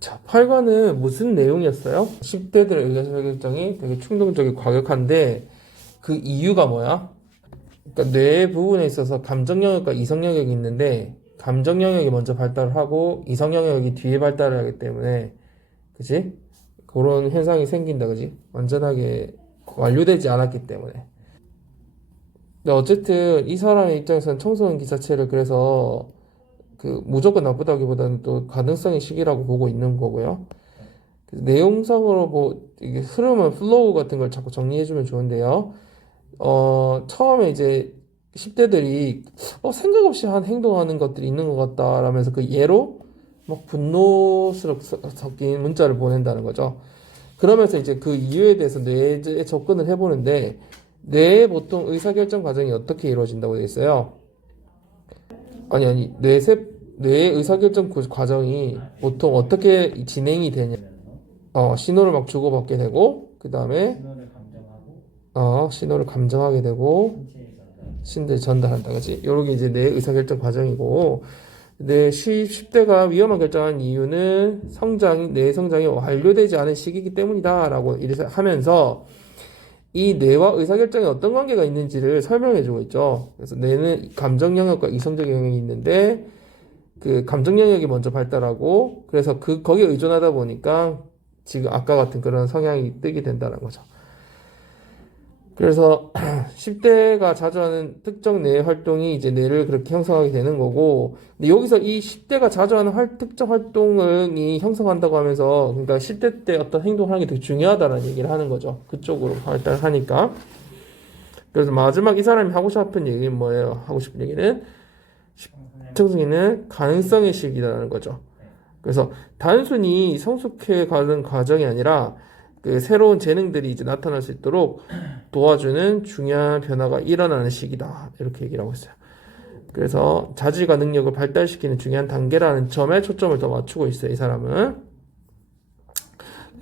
자, 8과는 무슨 내용이었어요? 10대들의 의사결정이 되게 충동적이고 과격한데 그 이유가 뭐야? 그러니까 뇌 부분에 있어서 감정 영역과 이성 영역이 있는데 감정 영역이 먼저 발달을 하고 이성 영역이 뒤에 발달을 하기 때문에 그지? 그런 현상이 생긴다 그지? 완전하게 완료되지 않았기 때문에. 근데 어쨌든 이 사람의 입장에서는 청소년기 자체를 그래서 그 무조건 나쁘다기보다는 또 가능성의 시기라고 보고 있는 거고요. 그래서 내용상으로 뭐 이게 흐름은 플로우 같은 걸 자꾸 정리해주면 좋은데요. 처음에 이제 10대들이 생각 없이 한 행동하는 것들이 있는 것 같다라면서 그 예로 막 분노스럽 섞인 문자를 보낸다는 거죠. 그러면서 이제 그 이유에 대해서 뇌에 접근을 해보는데 뇌의 보통 의사결정 과정이 어떻게 이루어진다고 되어 있어요? 아니 뇌의 의사결정 과정이 보통 어떻게 진행이 되냐? 신호를 막 주고받게 되고 그 다음에 신호를 감정하게 되고 신들 전달한다 그지? 요게 이제 뇌 의사결정 과정이고 뇌 10대가 위험한 결정한 이유는 뇌 성장이 완료되지 않은 시기이기 때문이다 라고 이래서 하면서 이 뇌와 의사결정에 어떤 관계가 있는지를 설명해주고 있죠. 그래서 뇌는 감정 영역과 이성적 영역이 있는데 그 감정 영역이 먼저 발달하고 그래서 거기에 의존하다 보니까 지금 아까 같은 그런 성향이 뜨게 된다는 거죠. 그래서 10대가 자주 하는 특정 뇌 활동이 이제 뇌를 그렇게 형성하게 되는 거고, 근데 여기서 이 10대가 자주 하는 특정 활동이 형성한다고 하면서, 그러니까 10대 때 어떤 행동을 하는 게 되게 중요하다는 얘기를 하는 거죠. 그쪽으로 발달하니까. 그래서 마지막 이 사람이 하고 싶은 얘기는 뭐예요? 하고 싶은 얘기는 청소년은 가능성의 시기라는 거죠. 그래서 단순히 성숙해 가는 과정이 아니라 그 새로운 재능들이 이제 나타날 수 있도록 도와주는 중요한 변화가 일어나는 시기다. 이렇게 얘기를 하고 있어요. 그래서 자질과 능력을 발달시키는 중요한 단계라는 점에 초점을 더 맞추고 있어요. 이 사람은.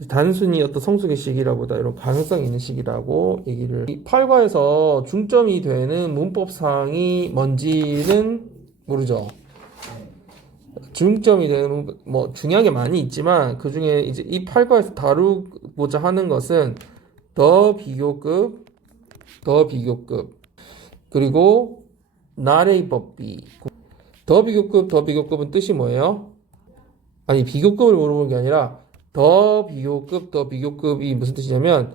단순히 어떤 성숙의 시기라보다 이런 가능성이 있는 시기라고 얘기를. 이 8과에서 중점이 되는 문법상이 뭔지는 모르죠. 중점이 되는 뭐 중요한 게 많이 있지만 그 중에 이제 이 8과에서 다루고자 하는 것은 더 비교급, 그리고 나레이 법비. 더 비교급은 뜻이 뭐예요? 아니 비교급을 물어보는 게 아니라 더 비교급이 무슨 뜻이냐면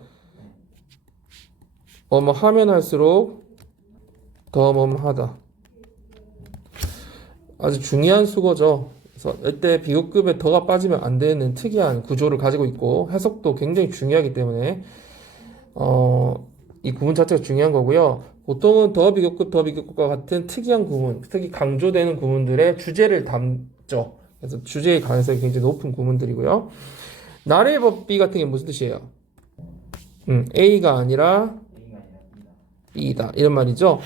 뭐 하면 할수록 더 하다. 아주 중요한 수거죠. 그래서 이때 비교급에 더가 빠지면 안 되는 특이한 구조를 가지고 있고 해석도 굉장히 중요하기 때문에 이 구문 자체가 중요한 거고요. 보통은 더 비교급과 같은 특이한 구문, 특히 강조되는 구문들의 주제를 담죠. 그래서 주제의 가능성이 굉장히 높은 구문들이고요. 나레 법비 같은 게 무슨 뜻이에요? A가 아니라 B다. 이런 말이죠.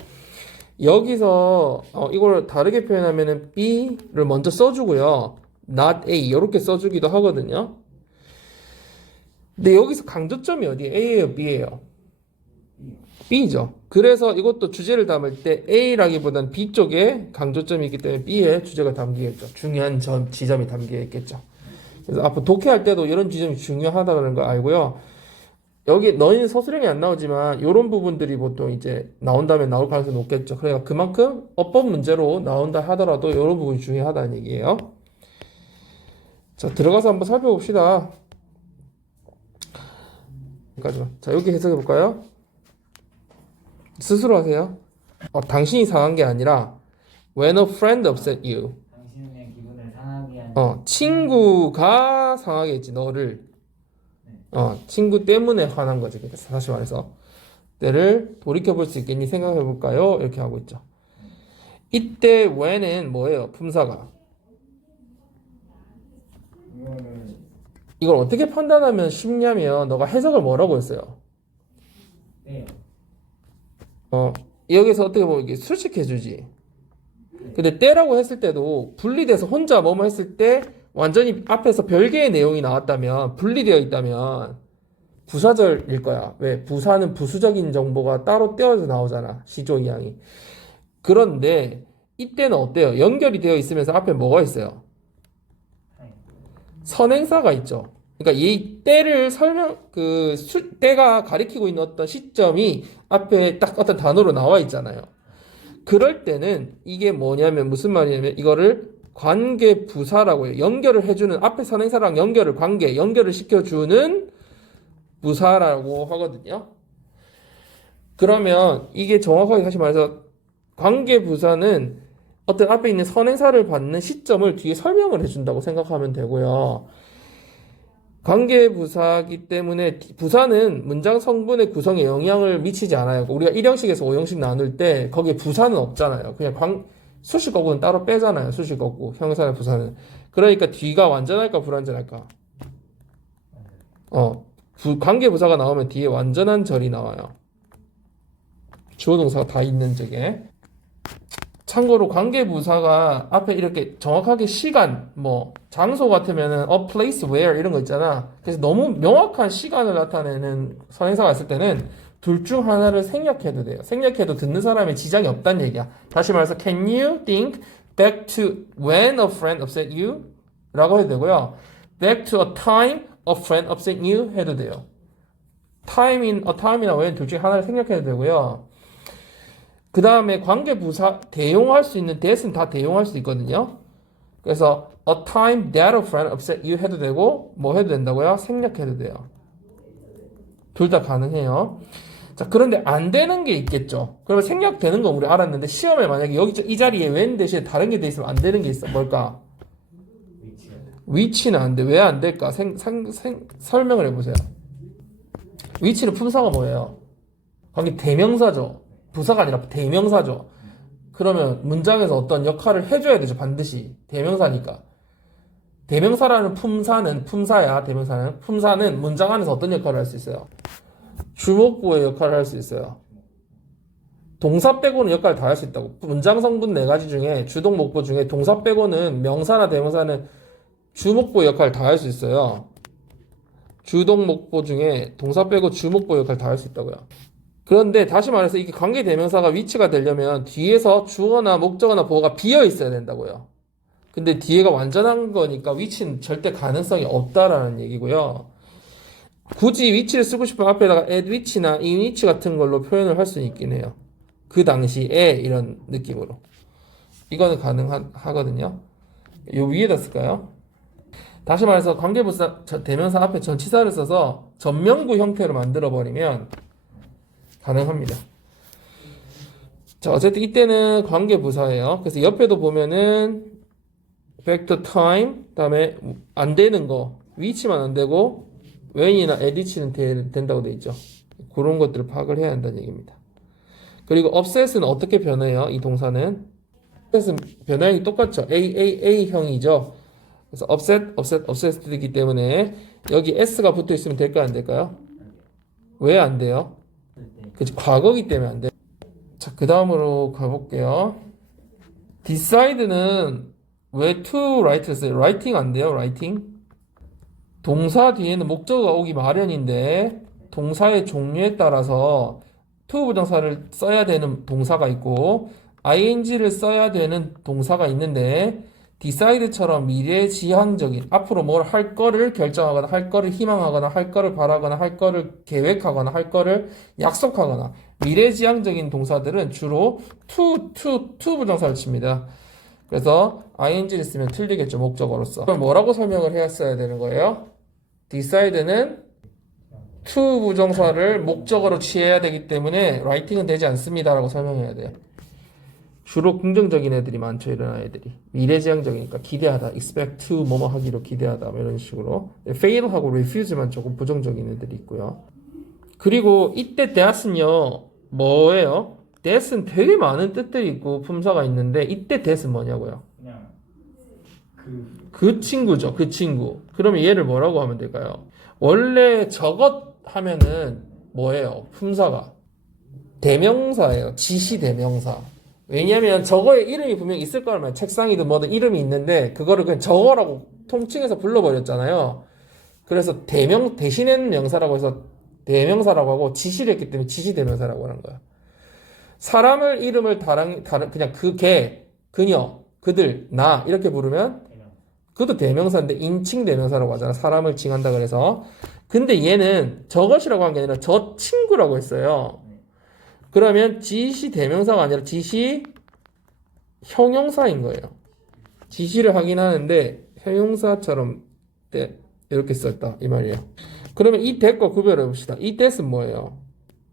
여기서 이걸 다르게 표현하면은 B를 먼저 써주고요. not A 이렇게 써주기도 하거든요. 근데 여기서 강조점이 어디에? A예요, B예요? B죠. 그래서 이것도 주제를 담을 때 A라기보단 B 쪽에 강조점이 있기 때문에 B에 주제가 담기겠죠. 중요한 지점이 담기겠죠. 그래서 앞으로 독해할 때도 이런 지점이 중요하다는 걸 알고요. 여기 너희는 서술형이 안 나오지만 이런 부분들이 보통 이제 나온다면 나올 가능성이 높겠죠. 그러니까 그만큼 어법 문제로 나온다 하더라도 이런 부분이 중요하다는 얘기예요. 자, 들어가서 한번 살펴봅시다. 여기까지만. 자, 여기 해석해 볼까요? 스스로 하세요. 당신이 상한 게 아니라 when a friend upset you. 당신의 기분을 상하게 하는 친구가 상하게 했지 너를. 친구 때문에 화난 거지. 그러니까 다시 말해서 때를 돌이켜볼 수 있겠니 생각해 볼까요? 이렇게 하고 있죠. 이때 when은 뭐예요? 품사가. 이걸 어떻게 판단하면 쉽냐면 너가 해석을 뭐라고 했어요? 네. 여기서 어떻게 보면 이게 수식해주지. 근데 때라고 했을 때도 분리돼서 혼자 뭐뭐 했을 때 완전히 앞에서 별개의 내용이 나왔다면 분리되어 있다면 부사절일 거야. 왜? 부사는 부수적인 정보가 따로 떼어져 나오잖아. 시조 이항이. 그런데 이때는 어때요? 연결이 되어 있으면서 앞에 뭐가 있어요? 선행사가 있죠. 그러니까 이 때를 때가 가리키고 있는 어떤 시점이 앞에 딱 어떤 단어로 나와 있잖아요. 그럴 때는 이게 뭐냐면 무슨 말이냐면 이거를 관계 부사라고 해요. 연결을 해주는 앞에 선행사랑 연결을 시켜주는 부사라고 하거든요. 그러면 이게 정확하게 다시 말해서 관계 부사는 어떤 앞에 있는 선행사를 받는 시점을 뒤에 설명을 해준다고 생각하면 되고요. 관계 부사기 때문에 부사는 문장 성분의 구성에 영향을 미치지 않아요. 우리가 1형식에서 5형식 나눌 때 거기에 부사는 없잖아요. 그냥 수식어구는 따로 빼잖아요. 수식어구, 형용사나 부사는. 그러니까 뒤가 완전할까 불완전할까? 관계 부사가 나오면 뒤에 완전한 절이 나와요. 주어 동사가 다 있는 쪽에. 참고로 관계 부사가 앞에 이렇게 정확하게 시간, 장소 같으면은 a place where 이런 거 있잖아. 그래서 너무 명확한 시간을 나타내는 선행사가 있을 때는 둘 중 하나를 생략해도 돼요. 생략해도 듣는 사람의 지장이 없다는 얘기야. 다시 말해서 can you think back to when a friend upset you? 라고 해도 되고요. back to a time a friend upset you 해도 돼요. time이나 when 둘 중에 하나를 생략해도 되고요. 그 다음에 관계부사 대용할 수 있는 that은 다 대용할 수 있거든요. 그래서 a time that a friend upset you 해도 되고 뭐 해도 된다고요? 생략해도 돼요. 둘 다 가능해요. 자, 그런데 안 되는 게 있겠죠. 그러면 생략되는 건 우리 알았는데 시험에 만약에 여기 이 자리에 when 대신에 다른 게 돼 있으면 안 되는 게 있어. 뭘까? 위치는 안 돼. 왜 안 될까? 설명을 해보세요. 위치는 품사가 뭐예요? 관계 대명사죠. 부사가 아니라 대명사죠. 그러면 문장에서 어떤 역할을 해줘야 되죠. 반드시. 대명사니까. 대명사라는 품사야. 품사는 문장 안에서 어떤 역할을 할 수 있어요? 주목구의 역할을 할 수 있어요. 동사 빼고는 역할을 다 할 수 있다고. 문장 성분 4가지 중에 주동 목보 중에 동사 빼고는 명사나 대명사는 주목보의 역할을 다 할 수 있어요. 주동 목보 중에 동사 빼고 주목보 역할을 다 할 수 있다고요. 그런데 다시 말해서 이게 관계 대명사가 위치가 되려면 뒤에서 주어나 목적어나 보어가 비어 있어야 된다고요. 근데 뒤에가 완전한 거니까 위치는 절대 가능성이 없다라는 얘기고요. 굳이 위치를 쓰고 싶으면 앞에다가 at 위치나 in 위치 같은 걸로 표현을 할 수 있긴 해요. 그 당시에 이런 느낌으로. 이거는 가능하거든요. 요 위에다 쓸까요? 다시 말해서 관계부사 대명사 앞에 전치사를 써서 전명구 형태로 만들어버리면 가능합니다. 자, 어쨌든 이때는 관계부사예요. 그래서 옆에도 보면은 back to time, 그다음에 안 되는 거, 위치만 안 되고 when이나 at 위치는 된다고 돼 있죠. 그런 것들을 파악을 해야 한다는 얘기입니다. 그리고 offset은 어떻게 변해요? 이 동사는 offset은 변형이 똑같죠. AAA형이죠. 그래서 offset이기 때문에 여기 s가 붙어 있으면 될까요? 안 될까요? 왜 안 돼요? 그치, 과거기 때문에 안 돼. 자, 그 다음으로 가볼게요. decide는 왜 to write를 써요? writing 안 돼요? writing? 동사 뒤에는 목적어가 오기 마련인데 동사의 종류에 따라서 to 부정사를 써야 되는 동사가 있고 ing를 써야 되는 동사가 있는데 decide처럼 미래지향적인 앞으로 뭘 할 거를 결정하거나 할 거를 희망하거나 할 거를 바라거나 할 거를 계획하거나 할 거를 약속하거나 미래지향적인 동사들은 주로 to 부정사를 칩니다. 그래서 ing를 쓰면 틀리겠죠. 목적어로서. 그럼 뭐라고 설명을 했어야 되는 거예요? decide는 to 부정사를 목적어로 취해야 되기 때문에 writing은 되지 않습니다 라고 설명해야 돼요. 주로 긍정적인 애들이 많죠. 이런 아이들이 미래지향적이니까 기대하다, expect to 뭐뭐 하기로 기대하다 이런 식으로. fail하고 refuse만 조금 부정적인 애들이 있고요. 그리고 이때 that은요 뭐예요? that은 되게 많은 뜻들이 있고 품사가 있는데 이때 that은 뭐냐고요? 그냥 그 친구죠. 그 친구. 그러면 얘를 뭐라고 하면 될까요? 원래 저것 하면은 뭐예요? 품사가 대명사예요. 지시 대명사. 왜냐면 저거에 이름이 분명히 있을 거라면 책상이든 뭐든 이름이 있는데 그거를 그냥 저거라고 통칭해서 불러버렸잖아요. 그래서 대신하는 명사라고 해서 대명사라고 하고 지시를 했기 때문에 지시 대명사라고 하는 거야. 사람을 이름을 그냥 그 개, 그녀, 그들, 나 이렇게 부르면 그것도 대명사인데 인칭 대명사라고 하잖아. 사람을 칭한다 그래서. 근데 얘는 저것이라고 한 게 아니라 저 친구라고 했어요. 그러면 지시 대명사가 아니라 지시 형용사인 거예요. 지시를 하긴 하는데 형용사처럼 이렇게 썼다 이 말이에요. 그러면 이 that과 구별해 봅시다. 이 that은 뭐예요?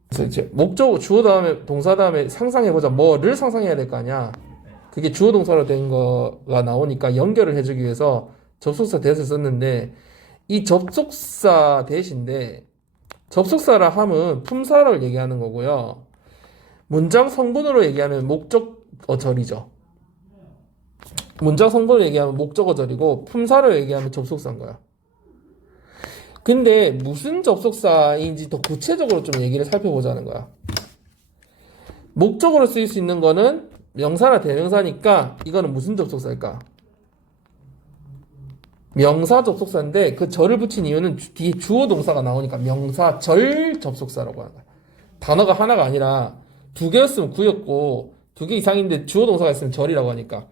그래서 이제 목적 주어 다음에 동사 다음에 상상해보자. 뭐를 상상해야 될 거 아니야. 그게 주어 동사로 된 거가 나오니까 연결을 해주기 위해서 접속사 that을 썼는데 이 접속사 that인데 접속사라 함은 품사를 얘기하는 거고요. 문장 성분으로 얘기하면 목적어절이죠. 문장 성분으로 얘기하면 목적어절이고 품사로 얘기하면 접속사인 거야. 근데 무슨 접속사인지 더 구체적으로 좀 얘기를 살펴보자는 거야. 목적으로 쓰일 수 있는 거는 명사나 대명사니까 이거는 무슨 접속사일까? 명사 접속사인데 그 절을 붙인 이유는 뒤에 주어 동사가 나오니까 명사 절 접속사라고 하는 거야. 단어가 하나가 아니라 두 개였으면 구였고 두 개 이상인데 주어 동사가 있으면 절이라고 하니까.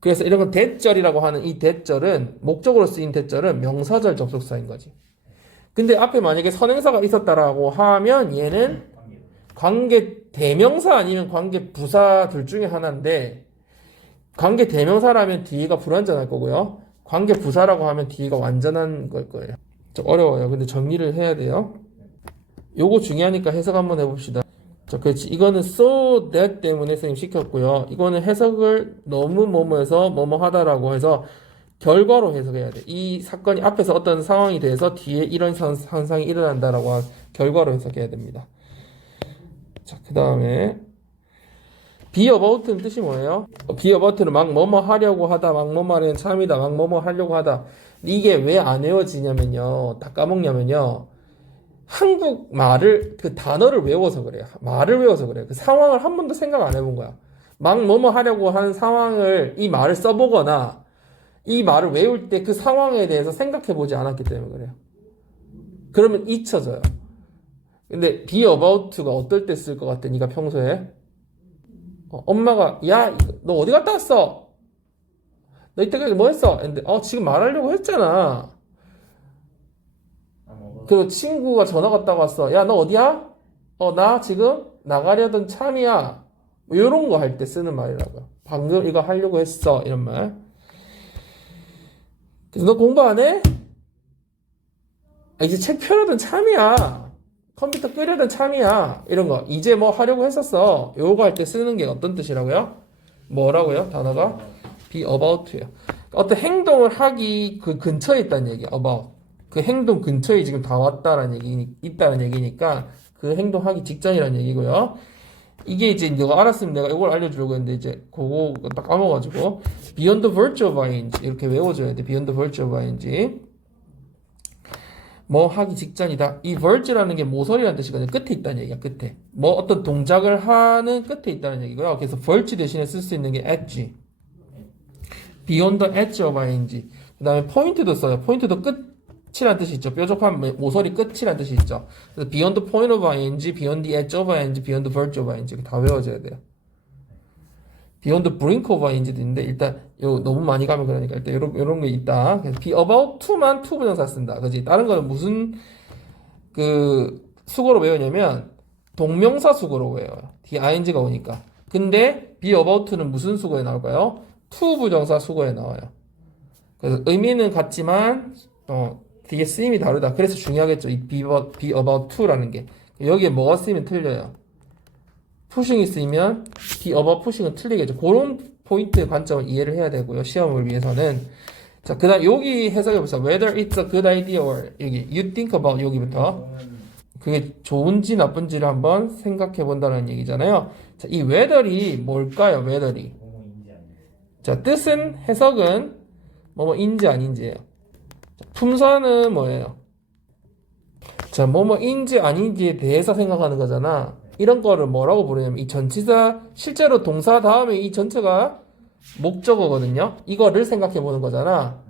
그래서 이런 건 대절이라고 하는 이 대절은 목적으로 쓰인 대절은 명사절 접속사인 거지. 근데 앞에 만약에 선행사가 있었다라고 하면 얘는 관계 대명사 아니면 관계 부사 둘 중에 하나인데 관계 대명사라면 뒤가 불완전할 거고요. 관계 부사라고 하면 뒤가 완전한 걸 거예요. 좀 어려워요. 근데 정리를 해야 돼요. 요거 중요하니까 해석 한번 해봅시다. 자, 그렇지. 이거는 so that 때문에 선생님 시켰고요. 이거는 해석을 너무 뭐뭐해서 뭐뭐 하다라고 해서 결과로 해석해야 돼. 이 사건이 앞에서 어떤 상황이 돼서 뒤에 이런 현상이 일어난다라고 한 결과로 해석해야 됩니다. 자, 그 다음에 be about는 뜻이 뭐예요? be about는 막 뭐뭐 하려고 하다, 막 뭐뭐 하려는 참이다, 막 뭐뭐 하려고 하다. 이게 왜 안 외워지냐면요. 다 까먹냐면요. 한국 말을 그 단어를 외워서 그래요. 말을 외워서 그래요. 그 상황을 한 번도 생각 안 해본 거야. 막 뭐뭐 하려고 하는 상황을 이 말을 써보거나 이 말을 외울 때 그 상황에 대해서 생각해 보지 않았기 때문에 그래요. 그러면 잊혀져요. 근데 be about가 어떨 때 쓸 것 같아? 네가 평소에 엄마가 야 너 어디 갔다 왔어? 너 이때까지 뭐 했어? 근데 지금 말하려고 했잖아. 그 친구가 전화 갔다 왔어. 야, 너 어디야? 나 지금 나가려던 참이야. 뭐 이런 거 할 때 쓰는 말이라고요. 방금 이거 하려고 했어. 이런 말. 그래서 너 공부 안 해? 이제 책 펴려던 참이야. 컴퓨터 끄려던 참이야. 이런 거. 이제 뭐 하려고 했었어. 요거 할 때 쓰는 게 어떤 뜻이라고요? 뭐라고요? 단어가? be about예요. 어떤 행동을 하기 그 근처에 있다는 얘기야. about. 그 행동 근처에 지금 다 있다는 얘기니까 그 행동하기 직전이라는 얘기고요. 이게 이제 너가 알았으면 내가 이걸 알려주려고 했는데 이제 그거 딱 까먹어가지고 beyond the virtue of ing 이렇게 외워줘야 돼. beyond the virtue of ing 뭐 하기 직전이다. 이 virtue라는 게 모서리라는 뜻이거든요. 끝에 있다는 얘기야. 끝에 뭐 어떤 동작을 하는 끝에 있다는 얘기고요. 그래서 virtue 대신에 쓸 수 있는 게 edge beyond the edge of ing 그 다음에 포인트도 써요. 포인트도 끝이라는 뜻이 있죠. 뾰족한 모서리 끝이라는 뜻이 있죠. 그래서 beyond the point of ing, beyond the edge of ing, beyond the virtue of ing 다 외워줘야 돼요. beyond the brink of ing도 있는데 일단 요 너무 많이 가면 그러니까 일단 요런 게 있다. 그래서 be about to만 to 부정사 쓴다. 그지? 다른 거는 무슨 그 수거로 외우냐면 동명사 수거로 외워요. ing가 오니까. 근데 be about to는 무슨 수거에 나올까요? to 부정사 수거에 나와요. 그래서 의미는 같지만 되게 쓰임이 다르다. 그래서 중요하겠죠. 이 be about to라는 게. 여기에 뭐가 쓰이면 틀려요. pushing이 쓰이면 be about pushing은 틀리겠죠. 그런 포인트의 관점을 이해를 해야 되고요. 시험을 위해서는. 자, 그 다음 여기 해석해보자. Whether it's a good idea or 여기 you think about 여기부터 그게 좋은지 나쁜지를 한번 생각해 본다는 얘기잖아요. 자, 이 whether이 뭘까요? whether이. 자, 뜻은 해석은 뭐뭐인지 아닌지예요. 자, 품사는 뭐예요? 자, 뭐뭐인지 아닌지에 대해서 생각하는 거잖아. 이런 거를 뭐라고 부르냐면 이 전치사 실제로 동사 다음에 이 전체가 목적어거든요. 이거를 생각해 보는 거잖아.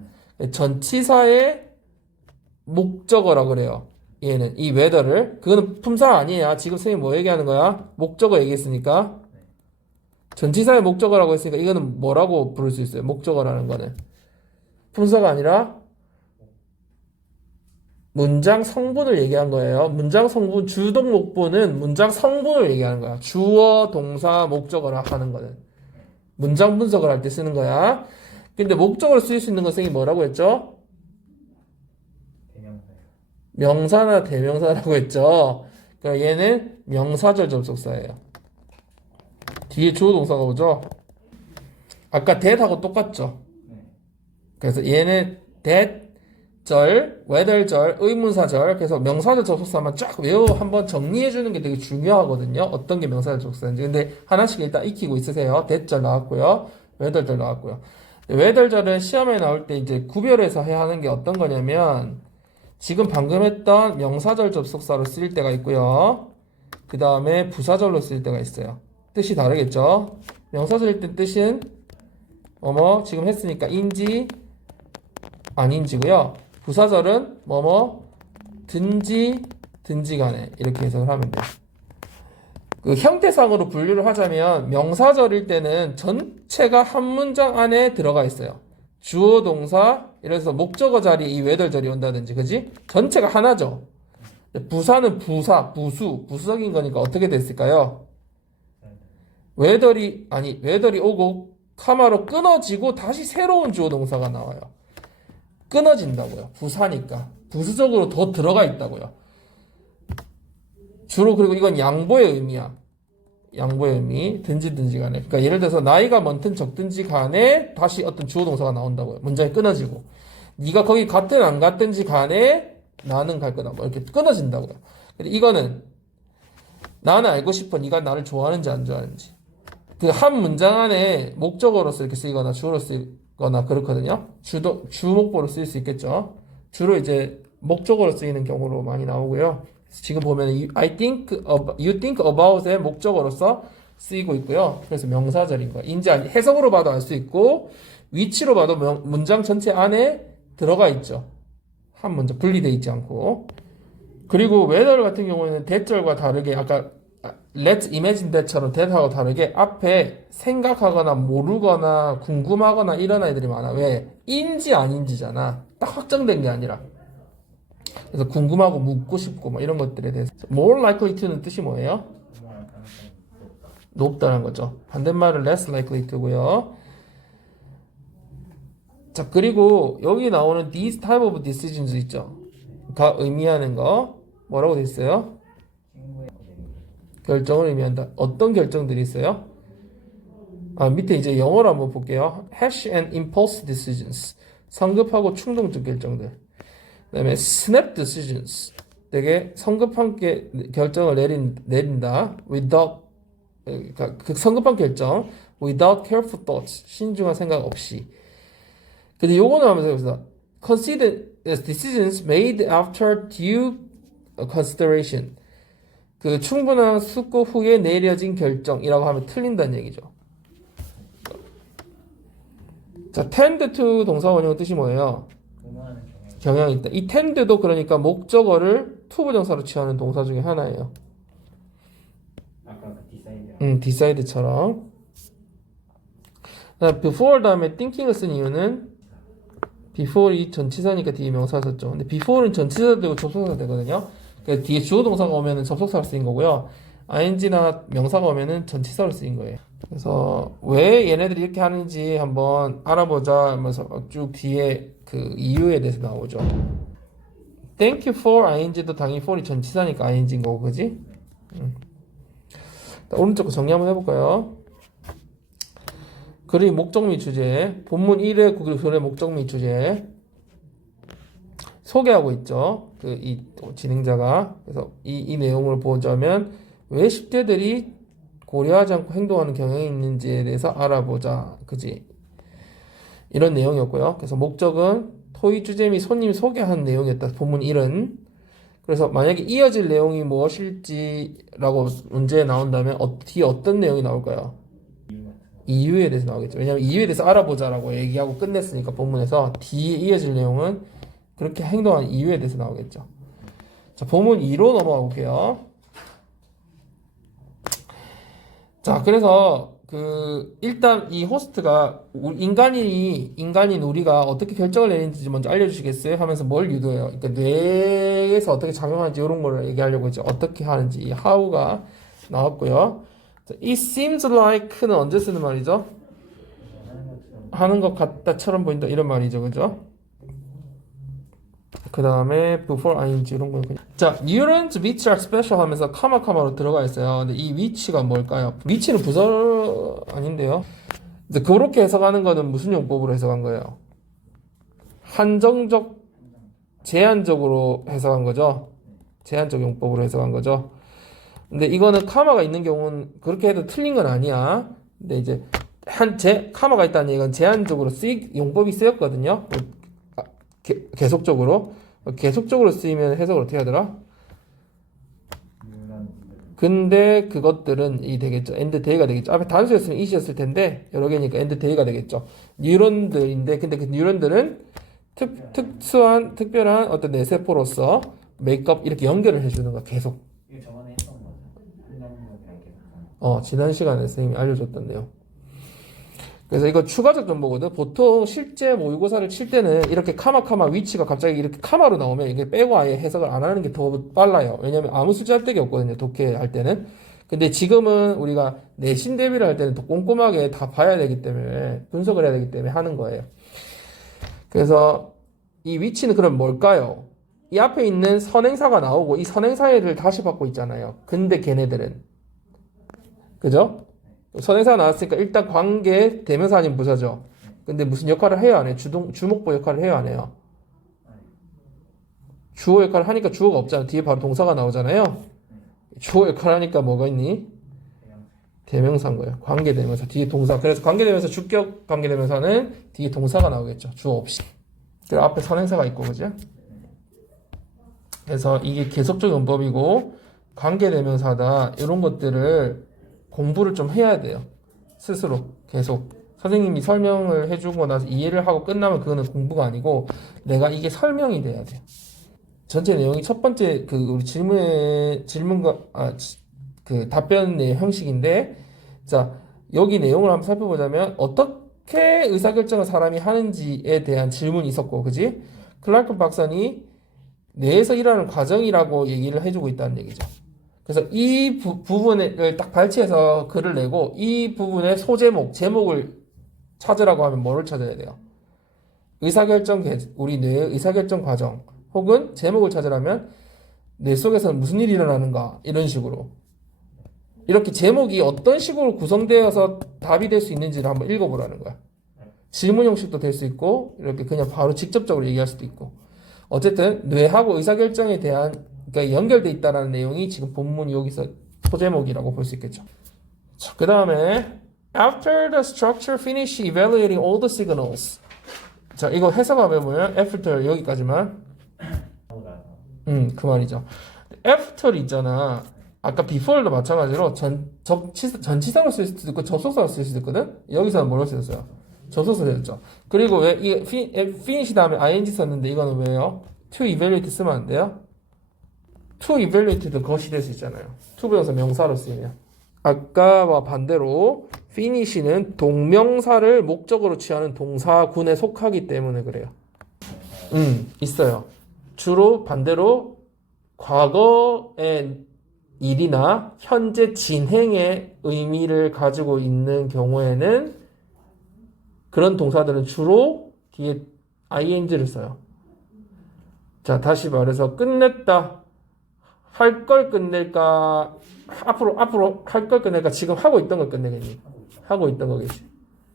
전치사의 목적어라고 그래요. 얘는 이 whether를 그거는 품사 아니야. 지금 선생님 뭐 얘기하는 거야? 목적어 얘기했으니까 전치사의 목적어라고 했으니까 이거는 뭐라고 부를 수 있어요? 목적어라는 거는 품사가 아니라 문장 성분을 얘기한 거예요. 문장 성분, 주동 목보는 문장 성분을 얘기하는 거야. 주어, 동사, 목적어를 하는 거는. 문장 분석을 할 때 쓰는 거야. 근데 목적어로 쓰일 수 있는 것은 뭐라고 했죠? 대명사요. 명사나 대명사라고 했죠. 그러니까 얘는 명사절 접속사예요. 뒤에 주어 동사가 오죠? 아까 that하고 똑같죠? 네. 그래서 얘는 that 절, whether 절, 의문사절. 그래서 명사절 접속사만 쫙 한번 정리해 주는 게 되게 중요하거든요. 어떤 게 명사절 접속사인지. 근데 하나씩 일단 익히고 있으세요. that 절 나왔고요. whether 절 나왔고요. whether 절은 시험에 나올 때 이제 구별해서 해야 하는 게 어떤 거냐면 지금 방금 했던 명사절 접속사로 쓰일 때가 있고요. 그 다음에 부사절로 쓰일 때가 있어요. 뜻이 다르겠죠? 명사절일 때 뜻은 지금 했으니까 인지 아닌지고요. 부사절은 든지 간에 이렇게 해석을 하면 돼요. 그 형태상으로 분류를 하자면 명사절일 때는 전체가 한 문장 안에 들어가 있어요. 주어 동사 이래서 목적어 자리에 이 외덜절이 온다든지 그지? 전체가 하나죠. 부사는 부수적인 거니까 어떻게 됐을까요? 외덜이 오고 카마로 끊어지고 다시 새로운 주어 동사가 나와요. 끊어진다고요. 부사니까. 부수적으로 더 들어가 있다고요. 주로 그리고 이건 양보의 의미야. 양보의 의미. 든지 간에. 그러니까 예를 들어서 나이가 많든 적든지 간에 다시 어떤 주어 동사가 나온다고요. 문장이 끊어지고. 네가 거기 갔든 안 갔든지 간에 나는 갈 거다. 이렇게 끊어진다고요. 근데 이거는 나는 알고 싶어. 네가 나를 좋아하는지 안 좋아하는지. 그 한 문장 안에 목적어로서 이렇게 쓰이거나 주어로 쓰이거나 그렇거든요. 주목보로 쓰일 수 있겠죠. 주로 이제 목적어로 쓰이는 경우로 많이 나오고요. 지금 보면 you think about의 목적어로서 쓰이고 있고요. 그래서 명사절인 거예요. 인지 아니 해석으로 봐도 알 수 있고 위치로 봐도 문장 전체 안에 들어가 있죠. 한 문장 분리되어 있지 않고. 그리고 whether 같은 경우에는 that절과 다르게 아까 let's imagine that처럼 that하고 다르게 앞에 생각하거나 모르거나 궁금하거나 이런 아이들이 많아. 왜? 인지 아닌지잖아. 딱 확정된 게 아니라. 그래서 궁금하고 묻고 싶고 뭐 이런 것들에 대해서 more likely to는 뜻이 뭐예요? 높다는 거죠. 반대말은 less likely to고요. 자, 그리고 여기 나오는 these type of decisions 있죠. 가 의미하는 거 뭐라고 돼 있어요? 결정을 의미한다. 어떤 결정들이 있어요? 밑에 이제 영어로 한번 볼게요. Hash and impulse decisions. 성급하고 충동적 결정들. 그 다음에 snap decisions. 되게 성급한 결정을 내린다. without, 그러니까 그 성급한 결정. without careful thoughts. 신중한 생각 없이. 근데 요거는 하면서 여기서 consider decisions made after due consideration. 그 충분한 숙고 후에 내려진 결정이라고 하면 틀린다는 얘기죠. 자, tend to 동사 원형 뜻이 뭐예요? 경향이 있다. 이 tend도 그러니까 목적어를 to 부정사로 취하는 동사 중에 하나예요. 아까 그 decide처럼. before 다음에 thinking을 쓴 이유는 before이 전치사니까 뒤에 명사 썼죠. 근데 before는 전치사 되고 접속사 되거든요. 그러니까 뒤에 주어 동사가 오면은 접속사로 쓰인 거고요. ing나 명사가 오면은 전치사로 쓰인 거예요. 그래서 왜 얘네들이 이렇게 하는지 한번 알아보자 하면서 쭉 뒤에 그 이유에 대해서 나오죠. Thank you for ing도 당연히 for이 전치사니까 ing인 거고, 그지? 오른쪽 거 정리 한번 해볼까요? 글의 목적 및 주제, 본문 1회 글의 목적 및 주제 소개하고 있죠. 이 진행자가. 그래서 이 내용을 보자면 왜 10대들이 고려하지 않고 행동하는 경향이 있는지에 대해서 알아보자. 그지? 이런 내용이었고요. 그래서 목적은 토의 주제 및 손님이 소개한 내용이었다. 본문 1은. 그래서 만약에 이어질 내용이 무엇일지라고 문제에 나온다면 뒤에 어떤 내용이 나올까요? 이유에 대해서 나오겠죠. 왜냐면 이유에 대해서 알아보자라고 얘기하고 끝냈으니까 본문에서 뒤에 이어질 내용은 그렇게 행동한 이유에 대해서 나오겠죠. 자, 본문 2로 넘어가 볼게요. 자, 그래서 일단 이 호스트가 인간인 우리가 어떻게 결정을 내리는지 먼저 알려주시겠어요? 하면서 뭘 유도해요? 그러니까 뇌에서 어떻게 작용하는지 이런 걸 얘기하려고 이제 어떻게 하는지 이 how가 나왔고요. 자, it seems like는 언제 쓰는 말이죠? 하는 것 같다처럼 보인다 이런 말이죠, 그죠? 그 다음에 before ing 이런 거 그냥. 자, neurons which are special 하면서 카마로 들어가 있어요. 근데 이 which가 뭘까요? which는 부서 아닌데요. 이제 그렇게 해석하는 거는 무슨 용법으로 해석한 거예요? 한정적, 제한적으로 해석한 거죠. 제한적 용법으로 해석한 거죠. 근데 이거는 카마가 있는 경우는 그렇게 해도 틀린 건 아니야. 근데 이제 카마가 있다는 얘기는 제한적으로 용법이 쓰였거든요. 계속적으로 쓰이면 해석을 어떻게 하더라? 근데 그것들은 이 되겠죠. end day가 되겠죠. 앞에 단수였으면 is였을 텐데 여러 개니까 end day가 되겠죠. 뉴런들인데 근데 그 뉴런들은 특별한 어떤 뇌세포로서 메이크업 이렇게 연결을 해주는 거야. 계속. 이거 저번에 했던 거죠. 지난 시간에 선생님이 알려줬던 내용. 그래서 이거 추가적 정보거든. 보통 실제 모의고사를 칠 때는 이렇게 카마 위치가 갑자기 이렇게 카마로 나오면 이게 빼고 아예 해석을 안 하는 게 더 빨라요. 왜냐면 아무 숫자 할 데가 없거든요. 독해할 때는. 근데 지금은 우리가 내신 대비를 할 때는 더 꼼꼼하게 다 봐야 되기 때문에 분석을 해야 되기 때문에 하는 거예요. 그래서 이 위치는 그럼 뭘까요? 이 앞에 있는 선행사가 나오고 이 선행사를 다시 받고 있잖아요. 근데 걔네들은 그죠? 선행사가 나왔으니까 일단 관계 대명사 아닌 부사죠. 근데 무슨 역할을 해요 안 해요? 주목보 역할을 해요 안 해요? 주어 역할을 하니까 주어가 없잖아. 뒤에 바로 동사가 나오잖아요. 주어 역할을 하니까 뭐가 있니? 대명사인 거예요. 관계 대명사 뒤에 동사. 그래서 관계 대명사 주격 관계 대명사는 뒤에 동사가 나오겠죠. 주어 없이. 그리고 앞에 선행사가 있고 그죠? 그래서 이게 계속적 문법이고 관계 대명사다 이런 것들을 공부를 좀 해야 돼요. 스스로 계속 선생님이 설명을 해주고 나서 이해를 하고 끝나면 그거는 공부가 아니고 내가 이게 설명이 돼야 돼요. 전체 내용이 첫 번째 우리 질문과 그 답변의 형식인데 자 여기 내용을 한번 살펴보자면 어떻게 의사결정을 사람이 하는지에 대한 질문이 있었고 그지? 클라크 박사니 뇌에서 일하는 과정이라고 얘기를 해주고 있다는 얘기죠. 그래서 이 부분을 딱 발췌해서 글을 내고 이 부분의 제목을 찾으라고 하면 뭐를 찾아야 돼요? 우리 뇌의 의사결정 과정 혹은 제목을 찾으려면 뇌 속에서는 무슨 일이 일어나는가 이런 식으로 이렇게 제목이 어떤 식으로 구성되어서 답이 될 수 있는지를 한번 읽어보라는 거야. 질문 형식도 될 수 있고 이렇게 그냥 바로 직접적으로 얘기할 수도 있고 어쨌든 뇌하고 의사결정에 대한 그러니까 연결돼 있다는 내용이 지금 본문 여기서 소제목이라고 볼 수 있겠죠. 그 다음에 After the structure finish evaluating all the signals. 자 이거 해석하면 뭐냐? After 여기까지만. 그 말이죠. After 있잖아. 아까 before도 마찬가지로 전치사로 쓸 수도 있고 접속사로 쓸 수도 있거든. 여기서는 뭐로 쓰였어요? 접속사 썼죠. 그리고 왜 이 finish 다음에 ing 썼는데 이거는 왜요? To evaluate 쓰면 안 돼요? To evaluate도 것이 될 수 있잖아요. to 배워서 명사로 쓰이면. 아까와 반대로 finish는 동명사를 목적으로 취하는 동사군에 속하기 때문에 그래요. 있어요. 주로 반대로 과거의 일이나 현재 진행의 의미를 가지고 있는 경우에는 그런 동사들은 주로 뒤에 ing를 써요. 자, 다시 말해서 끝냈다. 할 걸 끝낼까? 앞으로 할 걸 끝낼까? 지금 하고 있던 걸 끝내겠니? 하고 있던 거겠지.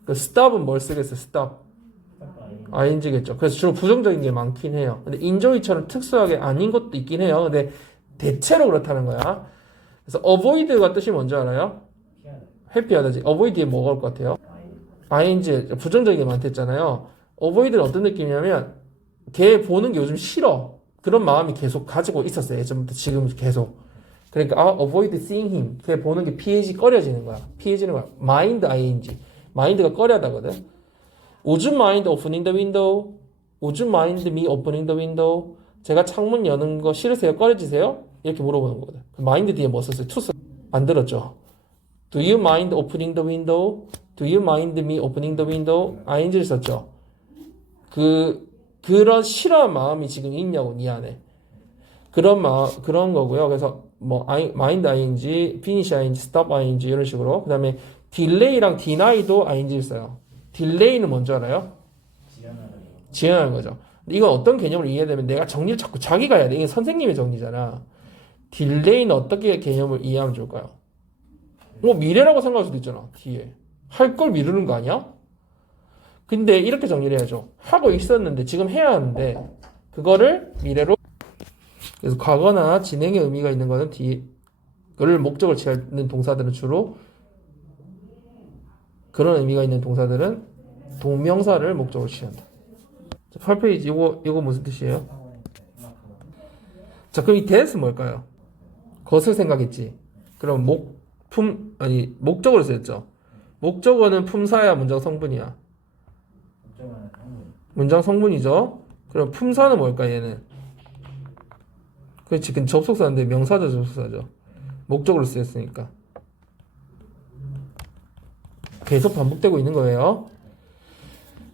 그 stop은 뭘 쓰겠어? stop. ing겠죠. 그래서 주로 부정적인 게 많긴 해요. 근데 enjoy처럼 특수하게 아닌 것도 있긴 해요. 근데 대체로 그렇다는 거야. 그래서 avoid가 뜻이 뭔지 알아요? 회피하다지. avoid에 뭐가 올 것 같아요? ing 부정적인 게 많댔잖아요. avoid는 어떤 느낌이냐면 걔 보는 게 요즘 싫어. 그런 마음이 계속 가지고 있었어요. 예전부터 지금 계속. 그러니까 avoid seeing him. 걔 보는 게 피해지 꺼려지는 거야. 피해지는 거야. mind ing. mind가 꺼려하다거든. Would you mind opening the window? Would you mind me opening the window? 제가 창문 여는 거 싫으세요? 꺼려지세요? 이렇게 물어보는 거거든. mind 뒤에 뭐 썼어요? to 안 들었죠? Do you mind opening the window? Do you mind me opening the window? ing를 썼죠. 그런 싫어한 마음이 지금 있냐고, 니 안에. 그런 거고요. 그래서 뭐 mind ing, finish ing, stop ing 이런 식으로. 그다음에 delay랑 deny도 ing를 써요. delay는 뭔지 알아요? 지연하는 거죠. 이건 어떤 개념을 이해해야 되면 내가 정리를 자꾸 자기가 해야 돼. 이게 선생님의 정리잖아. delay는 어떻게 개념을 이해하면 좋을까요? 뭐 미래라고 생각할 수도 있잖아. 뒤에 할 걸 미루는 거 아니야? 근데 이렇게 정리를 해야죠. 하고 있었는데 지금 해야 하는데 그거를 미래로. 그래서 과거나 진행의 의미가 있는 거는 그를 목적을 취하는 동사들은 주로 그런 의미가 있는 동사들은 동명사를 목적으로 취한다. 8페이지 이거 무슨 뜻이에요? 자, 그럼 이 that은 뭘까요? 것을 생각했지. 그럼 목적으로 쓰였죠. 목적어는 품사야, 문장 성분이야. 문장 성분이죠. 그럼 품사는 뭘까, 얘는? 그렇지. 근데 접속사인데 명사죠, 접속사죠. 목적으로 쓰였으니까. 계속 반복되고 있는 거예요.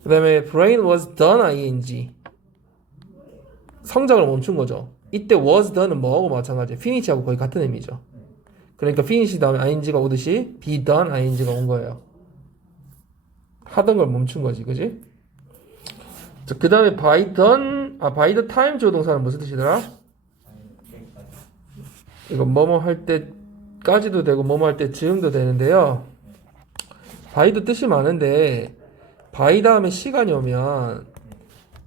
그 다음에 brain was done ing. 성장을 멈춘 거죠. 이때 was done은 뭐하고 마찬가지예요. finish하고 거의 같은 의미죠. 그러니까 finish 다음에 ing가 오듯이 be done ing가 온 거예요. 하던 걸 멈춘 거지, 그지? 그 다음에 by the time 조동사는 무슨 뜻이더라? 이거 뭐뭐 할 때까지도 되고 뭐뭐 할 때 즈음도 되는데요. by도 뜻이 많은데 by 다음에 시간이 오면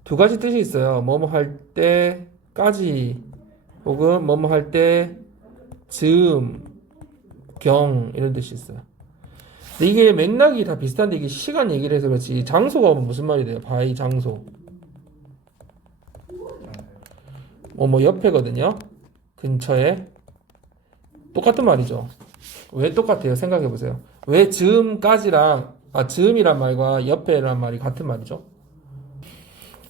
두 가지 뜻이 있어요. 뭐뭐 할 때까지 혹은 뭐뭐 할 때 즈음, 경 이런 뜻이 있어요. 근데 이게 맥락이 다 비슷한데 이게 시간 얘기를 해서 그렇지 장소가 오면 무슨 말이 돼요? by 장소. 뭐 옆에거든요. 근처에. 똑같은 말이죠. 왜 똑같아요? 생각해 보세요. 왜 즈음이란 말과 옆에란 말이 같은 말이죠?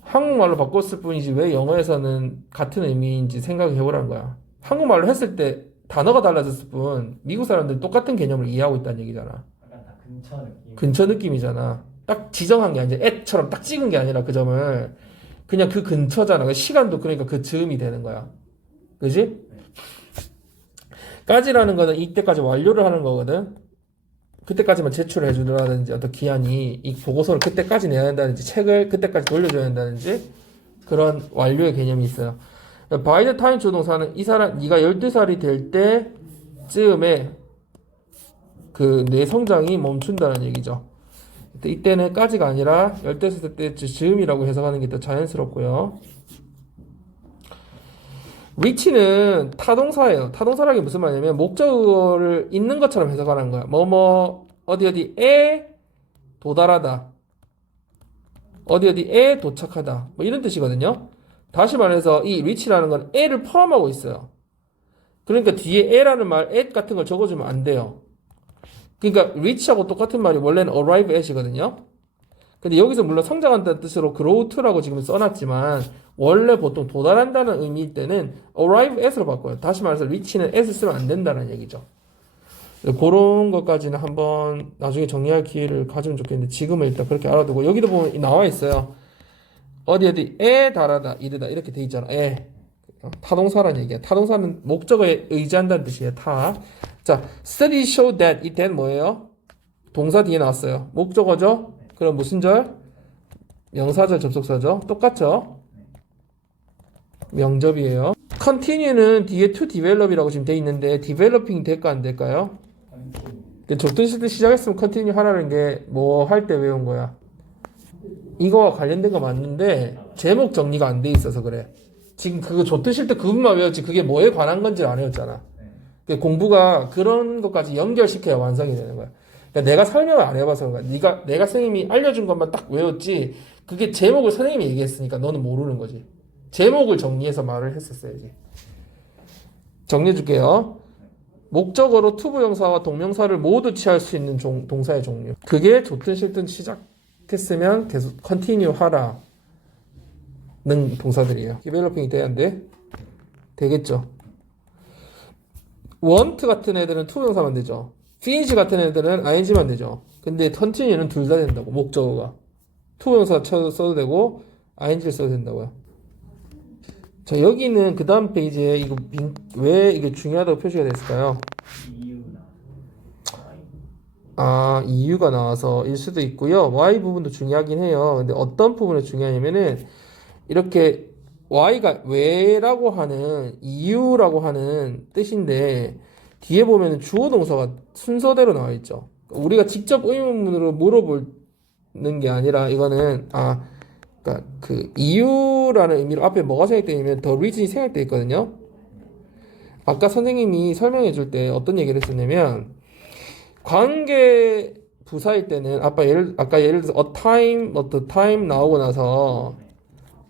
한국말로 바꿨을 뿐이지 왜 영어에서는 같은 의미인지 생각해 보라는 거야. 한국말로 했을 때 단어가 달라졌을 뿐 미국 사람들은 똑같은 개념을 이해하고 있다는 얘기잖아. 근처 느낌이잖아. 딱 지정한 게 아니라 애처럼 딱 찍은 게 아니라 그 점을 그냥 그 근처잖아. 시간도 그러니까 그 즈음이 되는 거야. 그지? 까지라는 거는 이때까지 완료를 하는 거거든. 그때까지만 제출을 해주라든지 어떤 기한이 이 보고서를 그때까지 내야 된다든지 책을 그때까지 돌려줘야 된다든지 그런 완료의 개념이 있어요. by the time 조동사는 이 사람 네가 12살이 될 때쯤에 그 뇌 성장이 멈춘다는 얘기죠. 이때는 까지가 아니라 15살 때 즈음이라고 해석하는 게 더 자연스럽고요. reach는 타동사예요. 타동사라는 게 무슨 말이냐면 목적어를 있는 것처럼 해석하는 거야. 어디에 도달하다. 어디에 도착하다. 뭐 이런 뜻이거든요. 다시 말해서 이 reach라는 건 에를 포함하고 있어요. 그러니까 뒤에 에라는 말, at 같은 걸 적어주면 안 돼요. 그러니까 reach하고 똑같은 말이 원래는 arrive at이거든요. 근데 여기서 물론 성장한다는 뜻으로 grow to라고 지금 써놨지만 원래 보통 도달한다는 의미일 때는 arrive at으로 바꿔요. 다시 말해서 reach는 at을 쓰면 안 된다는 얘기죠. 그런 것까지는 한번 나중에 정리할 기회를 가지면 좋겠는데 지금은 일단 그렇게 알아두고 여기도 보면 나와 있어요. 어디에 달하다, 이르다 이렇게 돼 있잖아. 타동사라는 얘기야. 타동사는 목적어에 의지한다는 뜻이에요. 자, study show that 이 that 뭐예요? 동사 뒤에 나왔어요. 목적어죠? 그럼 무슨 절? 명사절, 접속사죠? 똑같죠? 명접이에요. continue는 뒤에 to develop이라고 지금 돼 있는데 developing 될까 안 될까요? 적든 실때 시작했으면 continue 하라는 게 뭐 할 때 외운 거야. 이거와 관련된 거 맞는데 제목 정리가 안 돼 있어서 그래. 지금 그거 좋든 싫든 그 부분만 외웠지 그게 뭐에 관한 건지를 안 외웠잖아. 공부가 그런 것까지 연결시켜야 완성이 되는 거야. 그러니까 내가 설명을 안 해봐서 그런 거야. 내가 선생님이 알려준 것만 딱 외웠지 그게 제목을 선생님이 얘기했으니까 너는 모르는 거지. 제목을 정리해서 말을 했었어야지. 정리해줄게요. 목적어로 투부정사와 동명사를 모두 취할 수 있는 동사의 종류. 그게 좋든 싫든 시작했으면 계속 continue 하라 는 동사들이에요. 디벨로핑이 돼야 안 돼? 되겠죠. want 같은 애들은 투부정사만 되죠. finish 같은 애들은 ing만 되죠. 근데 continue는 둘 다 된다고, 목적어가. 투부정사 써도 되고 ing를 써도 된다고요. 자, 여기는 그 다음 페이지에 이거 왜 이게 중요하다고 표시가 됐을까요? 이유나 아, 이유가 나와서일 수도 있고요. y 부분도 중요하긴 해요. 근데 어떤 부분이 중요하냐면은 이렇게 y가 왜라고 하는 이유라고 하는 뜻인데 뒤에 보면은 주어 동사가 순서대로 나와 있죠. 우리가 직접 의문문으로 물어보는 게 아니라 이거는 그러니까 그 이유라는 의미로 앞에 뭐가 생략되어 있냐면 the reason이 생략되어 있거든요. 아까 선생님이 설명해 줄 때 어떤 얘기를 했었냐면 관계 부사일 때는 아까 예를 들어서 a time, the time 나오고 나서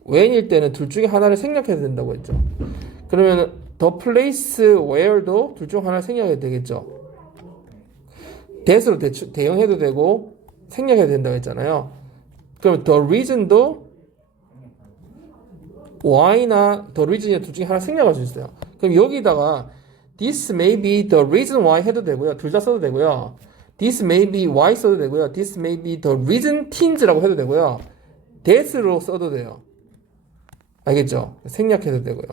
when일 때는 둘 중에 하나를 생략해도 된다고 했죠. 그러면 the place where도 둘 중 하나를 생략해도 되겠죠. that으로 대용해도 되고 생략해도 된다고 했잖아요. 그럼 the reason도 why나 the reason이 둘 중에 하나 생략할 수 있어요. 그럼 여기다가 this may be the reason why 해도 되고요. 둘 다 써도 되고요. this may be why 써도 되고요. this may be the reason things라고 해도 되고요. that으로 써도 돼요. 알겠죠? 생략해도 되고요.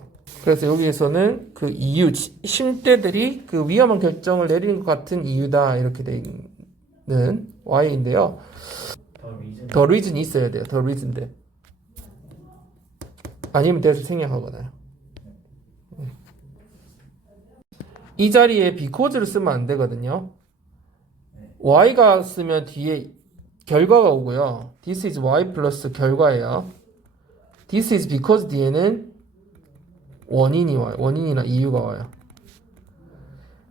그래서 여기에서는 그 이유, 심대들이 그 위험한 결정을 내리는 것 같은 이유다 이렇게 돼 있는 why인데요. the reason이 있어야 돼요. the reason인데 아니면 that을 생략하거나요. 이 자리에 because를 쓰면 안 되거든요. y가 쓰면 뒤에 결과가 오고요. this is y 플러스 결과예요. this is because 뒤에는 원인이 와요. 원인이나 이유가 와요.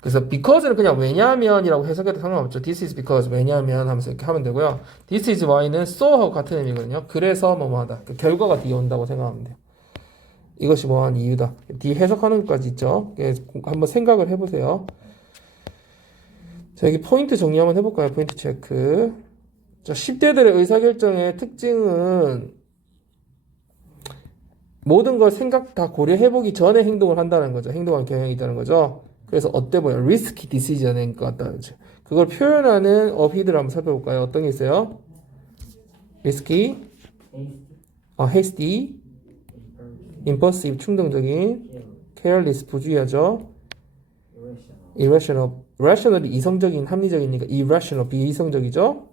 그래서 because는 그냥 왜냐하면이라고 해석해도 상관없죠. this is because 왜냐하면 하면서 이렇게 하면 되고요. this is why는 so하고 같은 의미거든요. 그래서 뭐뭐하다. 그 결과가 뒤에 온다고 생각하면 돼요. 이것이 뭐한 이유다. 뒤에 해석하는 것까지 있죠. 한번 생각을 해보세요. 자, 여기 포인트 정리 한번 해볼까요? 포인트 체크. 자, 10대들의 의사결정의 특징은 모든 걸 생각 다 고려해보기 전에 행동을 한다는 거죠. 행동할 경향이 있다는 거죠. 그래서 어때 보여? risky decision인 것 같다는 거죠. 그걸 표현하는 어휘들을 한번 살펴볼까요? 어떤 게 있어요? risky, hasty, impulsive, 충동적인, careless, 부주의하죠. irrational, rational이 이성적인, 합리적이니까 irrational, 비이성적이죠.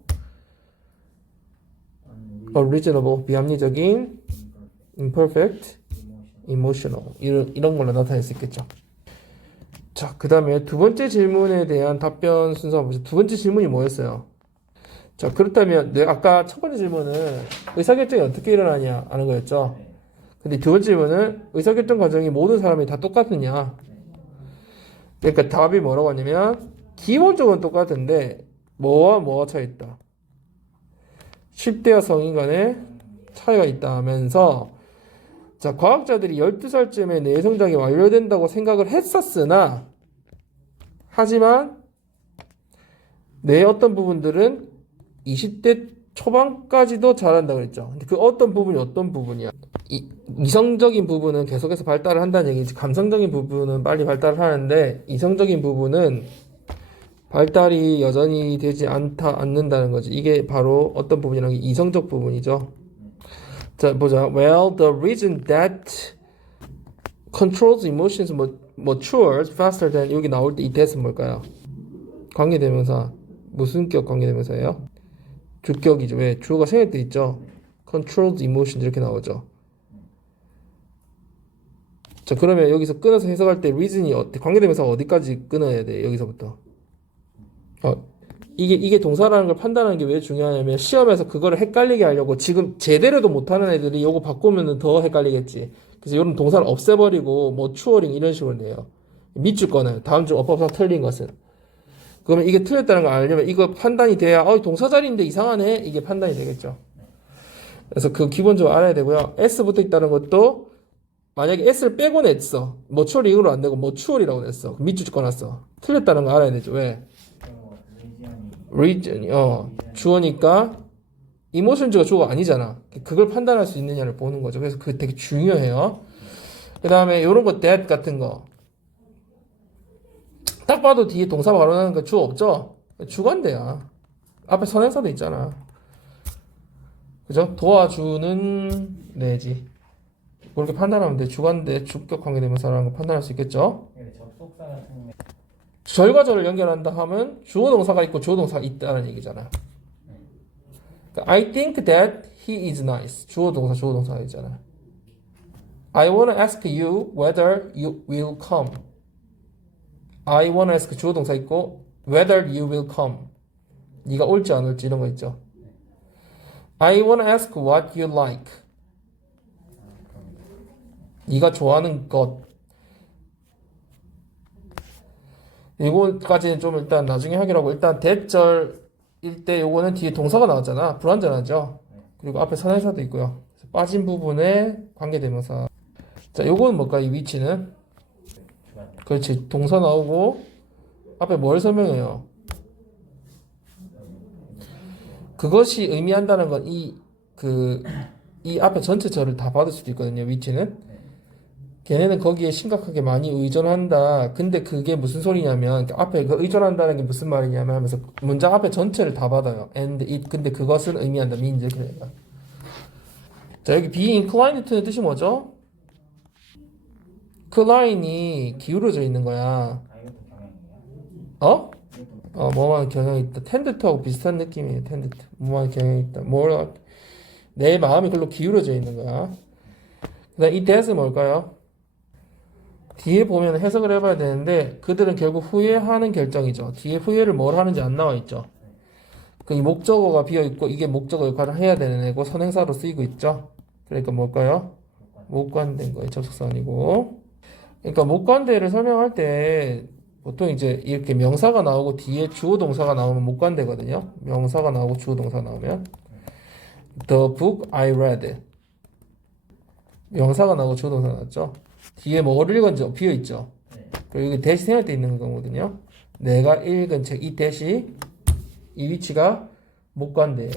unreasonable, 비합리적인, imperfect, emotional 이런 걸로 나타낼 수 있겠죠. 자, 그 다음에 두 번째 질문에 대한 답변 순서 한번 보세요. 두 번째 질문이 뭐였어요? 자, 그렇다면 아까 첫 번째 질문은 의사결정이 어떻게 일어나냐 하는 거였죠. 근데 두 번째 질문은 의사결정 과정이 모든 사람이 다 똑같느냐. 그러니까 답이 뭐라고 하냐면 기본적으로 똑같은데 뭐와 뭐가 차이 있다. 10대와 성인 간의 차이가 있다 하면서 자, 과학자들이 12살쯤에 뇌 성장이 완료된다고 생각을 했었으나 하지만 뇌의 어떤 부분들은 20대 초반까지도 자란다고 그랬죠. 근데 그 어떤 부분이 어떤 부분이야? 이성적인 부분은 계속해서 발달을 한다는 얘기지. 감성적인 부분은 빨리 발달을 하는데 이성적인 부분은 발달이 여전히 되지 않는다는 거지. 이게 바로 어떤 부분이라는 게 이성적 부분이죠. 자, 보자. Well, the reason that controls emotions matures faster than 여기 나올 때 이 that은 뭘까요? 관계대명사. 무슨 격 관계대명사예요? 주격이죠. 왜? 주어가 생략돼 있죠. controls emotions 이렇게 나오죠. 자, 그러면 여기서 끊어서 해석할 때 reason이 관계대명사가 어디까지 끊어야 돼? 여기서부터. 이게 동사라는 걸 판단하는 게 왜 중요하냐면 시험에서 그거를 헷갈리게 하려고 지금 제대로도 못하는 애들이 요거 바꾸면 더 헷갈리겠지. 그래서 이런 동사를 없애버리고 maturing 이런 식으로 내요. 밑줄 꺼내요. 다음 줄 엎어서 틀린 것은. 그러면 이게 틀렸다는 걸 알려면 이거 판단이 돼야 동사 자리인데 이상하네 이게 판단이 되겠죠. 그래서 그 기본적으로 알아야 되고요. S 붙어 있다는 것도 만약에 S를 빼고 냈어. maturing으로 안 되고 mature이라고 냈어. 밑줄 꺼놨어. 틀렸다는 거 알아야 되죠. 왜? region이 주어니까 emotions가 주어가 아니잖아. 그걸 판단할 수 있느냐를 보는 거죠. 그래서 그게 되게 중요해요. 그 다음에 이런 거 that 같은 거 딱 봐도 뒤에 동사 바로 나는 거 주어 없죠? 주관대야. 앞에 선행사도 있잖아. 그죠? 도와주는 내지. 그렇게 판단하면 돼. 주관대 주격 관계대명사라는 거 판단할 수 있겠죠? 근데 접속사 같은 경우에 절과 절을 연결한다 하면 주어 동사가 있고 주어 동사가 있다는 얘기잖아. 그러니까 I think that he is nice. 주어 동사가 있잖아. I wanna ask you whether you will come. I wanna ask 주어 동사 있고 whether you will come. 네가 올지 안 올지 이런 거 있죠. I wanna ask what you like. 네가 좋아하는 것. 이거까지는 좀 일단 나중에 하기라고. 일단 대절일 때 요거는 뒤에 동사가 나왔잖아. 불완전하죠. 그리고 앞에 선행사도 있고요. 빠진 부분에 관계대명사. 자, 요거는 뭘까? 이 위치는? 그렇지. 동사 나오고 앞에 뭘 설명해요? 그것이 의미한다는 건 이 앞에 전체 절을 다 받을 수도 있거든요. 위치는. 걔네는 거기에 심각하게 많이 의존한다. 근데 그게 무슨 소리냐면 앞에 그 의존한다는 게 무슨 말이냐면 하면서 문장 앞에 전체를 다 받아요. And it. 근데 그것은 의미한다. means. 그래요. 자, 여기 be inclined to는 뜻이 뭐죠? 클라인이 기울어져 있는 거야. 이것도 경향이에요. 어? 뭐만 경향이 있다. tend to하고 비슷한 느낌이에요. tend to. 뭐만 경향이 있다. 내 마음이 글로 기울어져 있는 거야. 그다음 이 that은 뭘까요? 뒤에 보면 해석을 해봐야 되는데 그들은 결국 후회하는 결정이죠. 뒤에 후회를 뭘 하는지 안 나와 있죠. 그 이 목적어가 비어 있고 이게 목적어 역할을 해야 되는 애고 선행사로 쓰이고 있죠. 그러니까 뭘까요? 목관대인 거예요. 접속사 아니고. 그러니까 목관대를 설명할 때 보통 이제 이렇게 명사가 나오고 뒤에 주어 동사가 나오면 목관대거든요. 명사가 나오고 주어 동사가 나오면 The book I read. 명사가 나오고 주어 동사가 나왔죠. 뒤에 뭐를 읽은지 비어 있죠. 그리고 이게 대시 생할 때 있는 거거든요. 내가 읽은 책, 이 대시, 이 위치가 목관대예요.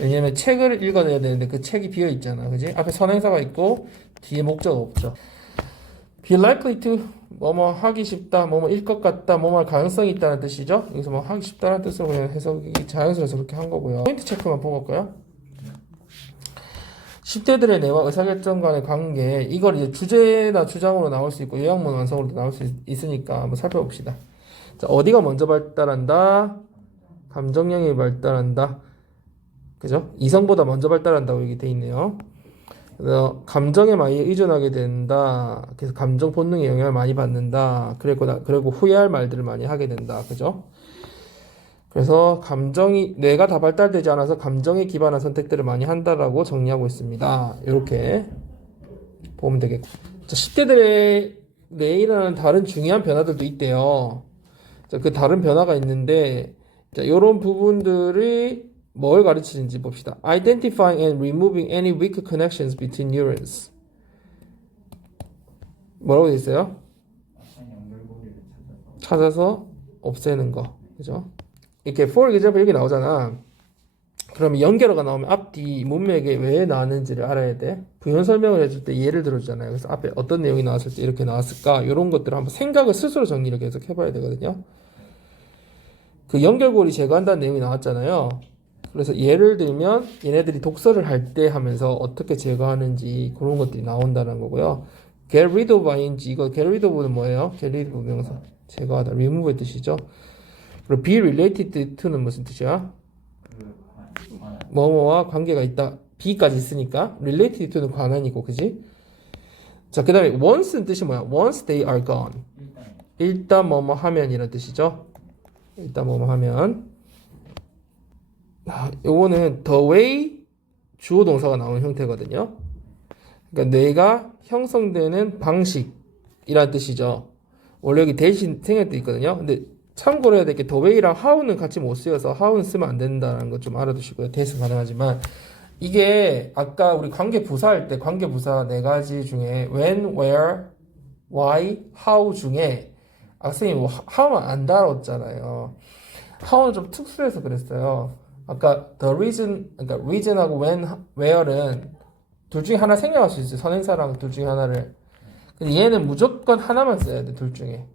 왜냐면 책을 읽어내야 되는데 그 책이 비어 있잖아, 그지? 앞에 선행사가 있고 뒤에 목적어 없죠. Be likely to 뭐뭐 하기 쉽다, 뭐뭐 일 것 같다, 뭐뭐 할 가능성이 있다는 뜻이죠. 여기서 뭐 하기 쉽다는 뜻으로 그냥 해석이 자연스러워서 그렇게 한 거고요. 포인트 체크만 보고 올까요? 10대들의 뇌와 의사결정 간의 관계, 이걸 이제 주제나 주장으로 나올 수 있고 요약문 완성으로도 나올 수 있으니까 한번 살펴봅시다. 자, 어디가 먼저 발달한다? 감정력이 발달한다. 그죠? 이성보다 먼저 발달한다고 얘기 돼 있네요. 그래서 감정에 많이 의존하게 된다. 그래서 감정 본능에 영향을 많이 받는다. 그리고 후회할 말들을 많이 하게 된다. 그죠? 그래서 뇌가 다 발달되지 않아서 감정에 기반한 선택들을 많이 한다라고 정리하고 있습니다. 이렇게 보면 되겠고. 자, 10대들의 뇌에 일어나는 다른 중요한 변화들도 있대요. 자, 그 다른 변화가 있는데, 자, 이런 부분들이 뭘 가르치는지 봅시다. Identifying and removing any weak connections between neurons. 뭐라고 돼 있어요? 연결고리를 찾아서 없애는 거. 그죠? 이렇게 for example 여기 나오잖아. 그러면 연결어가 나오면 앞뒤 문맥에 왜 나왔는지를 알아야 돼. 부연 설명을 해줄 때 예를 들어주잖아요. 그래서 앞에 어떤 내용이 나왔을 때 이렇게 나왔을까? 이런 것들을 한번 생각을 스스로 정리를 계속 해봐야 되거든요. 그 연결고리 제거한다는 내용이 나왔잖아요. 그래서 예를 들면 얘네들이 독서를 할 때 하면서 어떻게 제거하는지 그런 것들이 나온다는 거고요. get rid of ing, 이거 get rid of는 뭐예요? get rid of 명사 제거하다, remove의 뜻이죠. 그리고 be related to는 무슨 뜻이야? 뭐뭐와 관계가 있다. be까지 있으니까 related to는 관한이고, 그지? 자, 그 다음에 once는 뜻이 뭐야? once they are gone. 일단 뭐뭐 하면 이런 뜻이죠. 일단 뭐뭐 하면. 요거는 the way 주어 동사가 나오는 형태거든요. 그러니까 뇌가 형성되는 방식이란 뜻이죠. 원래 여기 대신 생략돼 있거든요. 근데 참고로 해야 될 게 the way랑 how는 같이 못 쓰여서 how는 쓰면 안 된다는 거 좀 알아두시고요. 대신 가능하지만 이게 아까 우리 관계 부사 할 때 관계 부사 네 가지 중에 when, where, why, how 중에 학생이 뭐 how만 안 다뤘잖아요. how는 좀 특수해서 그랬어요. 아까 the reason, 그러니까 reason하고 when, where는 둘 중에 하나 생략할 수 있어요. 선행사랑 둘 중에 하나를. 근데 얘는 무조건 하나만 써야 돼, 둘 중에.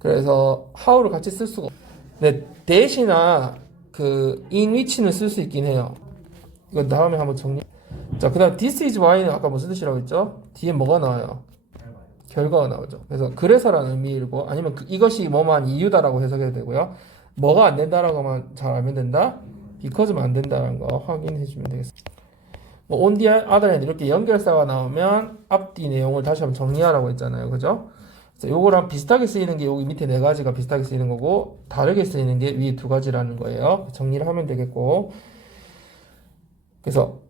그래서 how를 같이 쓸 수가 없어. 근데 대신나 그 in which는 쓸 수 있긴 해요. 이거 다음에 한번 정리. 자, 그 다음 this is why는 아까 무슨 뜻이라고 했죠? 뒤에 뭐가 나와요? 결과가 나오죠. 그래서 그래서라는 의미이고 아니면 이것이 뭐만 이유다라고 해석해도 되고요. 뭐가 안 된다라고만 잘 알면 된다. because만 안 된다는 거 확인해 주면 되겠습니다. 뭐 on the other hand 이렇게 연결사가 나오면 앞뒤 내용을 다시 한번 정리하라고 했잖아요. 그죠? 그래서 요거랑 비슷하게 쓰이는 게 여기 밑에 네 가지가 비슷하게 쓰이는 거고 다르게 쓰이는 게 위에 두 가지라는 거예요. 정리를 하면 되겠고 그래서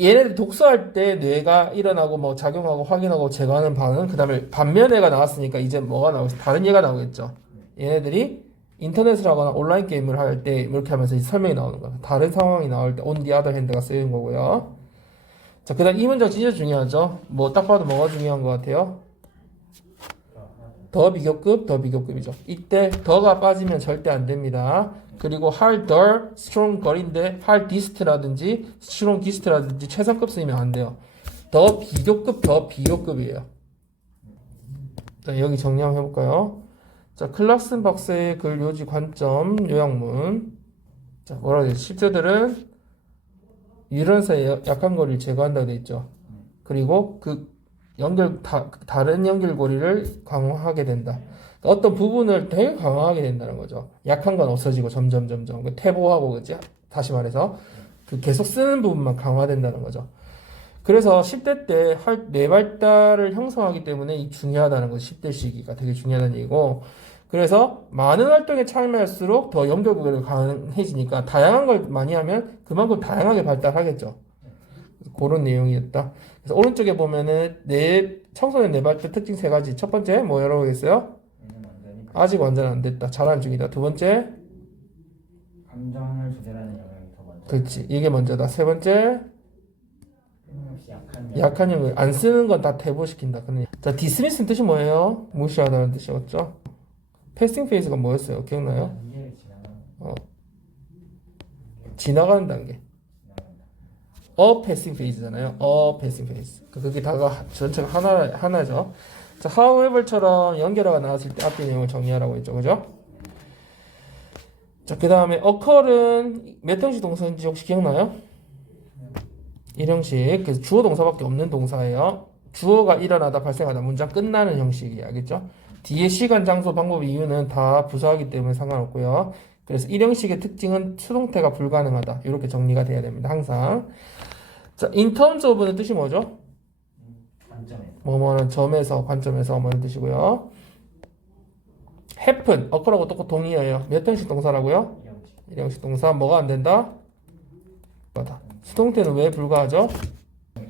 얘네들 독서할 때 뇌가 일어나고 뭐 작용하고 확인하고 제거하는 반응 그 다음에 반면애가 나왔으니까 이제 뭐가 나오겠어? 다른 얘가 나오겠죠. 얘네들이 인터넷을 하거나 온라인 게임을 할 때 이렇게 하면서 이제 설명이 나오는 거예요. 다른 상황이 나올 때 on the other hand가 쓰이는 거고요. 자, 그 다음 이 문장 진짜 중요하죠. 뭐 딱 봐도 뭐가 중요한 것 같아요? 더 비교급, 더 비교급이죠. 이때 더가 빠지면 절대 안 됩니다. 그리고 hard, 덜, strong, 덜인데 hard dist라든지 strong dist라든지 최상급 쓰이면 안 돼요. 더 비교급, 더 비교급이에요. 자, 여기 정리 한번 해볼까요? 자, 클락슨 박사의 글 요지 관점 요약문. 자, 뭐라고 해야 되지? 10조들은 유연사의 약한 거리를 제거한다고 되어 있죠. 그리고 그 다른 연결고리를 강화하게 된다. 어떤 부분을 되게 강화하게 된다는 거죠. 약한 건 없어지고 점점 퇴보하고 그지? 다시 말해서 그 계속 쓰는 부분만 강화된다는 거죠. 그래서 10대 때 뇌 발달을 형성하기 때문에 이 중요하다는 거죠. 10대 시기가 되게 중요하다는 얘기고 그래서 많은 활동에 참여할수록 더 연결고리가 강해지니까 다양한 걸 많이 하면 그만큼 다양하게 발달하겠죠. 그런 내용이었다. 그래서 오른쪽에 보면은 청소년 뇌발달 특징 세 가지. 첫 번째 뭐라고 하겠어요? 아직 완전 안 됐다. 자란 중이다. 두 번째 감정을 조절하는 영역이 더 먼저. 그렇지. 이게 먼저다. 세 번째 끊임없이 약한 영역. 안 쓰는 건 다 퇴보시킨다. 자, 디스미스는 뜻이 뭐예요? 무시하다는 뜻이었죠. 패싱 페이스가 뭐였어요? 기억나요? 이해를 지나가는. 지나가는 단계. 패싱 페이지잖아요. 패싱 페이지. 그게 다가 전체가 하나죠. 자, however처럼 연결어가 나왔을 때 앞뒤 내용을 정리하라고 했죠. 그죠? 자, 그 다음에 occur은 몇 형식 동사인지 혹시 기억나요? 1형식. 그래서 주어 동사밖에 없는 동사예요. 주어가 일어나다 발생하다 문장 끝나는 형식이야. 알겠죠? 뒤에 시간, 장소, 방법, 이유는 다 부사하기 때문에 상관없고요. 그래서 1형식의 특징은 수동태가 불가능하다. 이렇게 정리가 돼야 됩니다. 항상. 자, in terms of는 뜻이 뭐죠? 관점에. 뭐뭐는 점에서, 관점에서 뭐는 뜻이고요. happen, occur하고 똑같은 동의어예요. 몇 형식 동사라고요? 1형식 동사. 뭐가 안 된다? 수동태는 왜 불가하죠?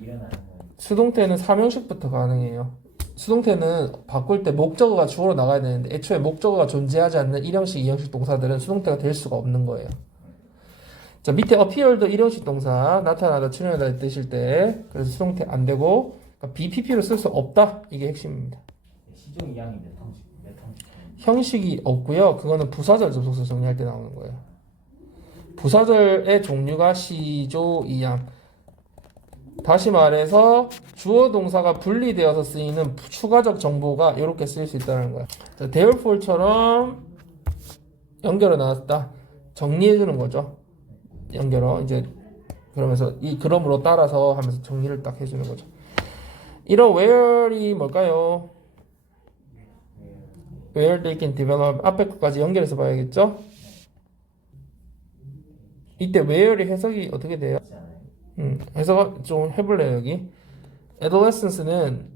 일어나는 거. 수동태는 3형식부터 가능해요. 수동태는 바꿀 때 목적어가 주어로 나가야 되는데 애초에 목적어가 존재하지 않는 1형식, 2형식 동사들은 수동태가 될 수가 없는 거예요. 자, 밑에 appear도 1형식 동사 나타나다, 출현하다 뜻일 때 그래서 수동태 안 되고 그러니까 BPP로 쓸 수 없다. 이게 핵심입니다. 시종 이항이 몇 형식? 형식이 없고요. 그거는 부사절 접속사 정리할 때 나오는 거예요. 부사절의 종류가 시조, 이양. 다시 말해서 주어 동사가 분리되어서 쓰이는 추가적 정보가 이렇게 쓰일 수 있다는 거야. 자, therefore처럼 연결어 나왔다. 정리해 주는 거죠. 연결어 이제 그러면서 이 그럼으로 따라서 하면서 정리를 딱 해주는 거죠. 이런 where이 뭘까요? where they can develop 앞에 것까지 연결해서 봐야겠죠? 이때 where의 해석이 어떻게 돼요? 해석 좀 해볼래요. 여기 adolescence는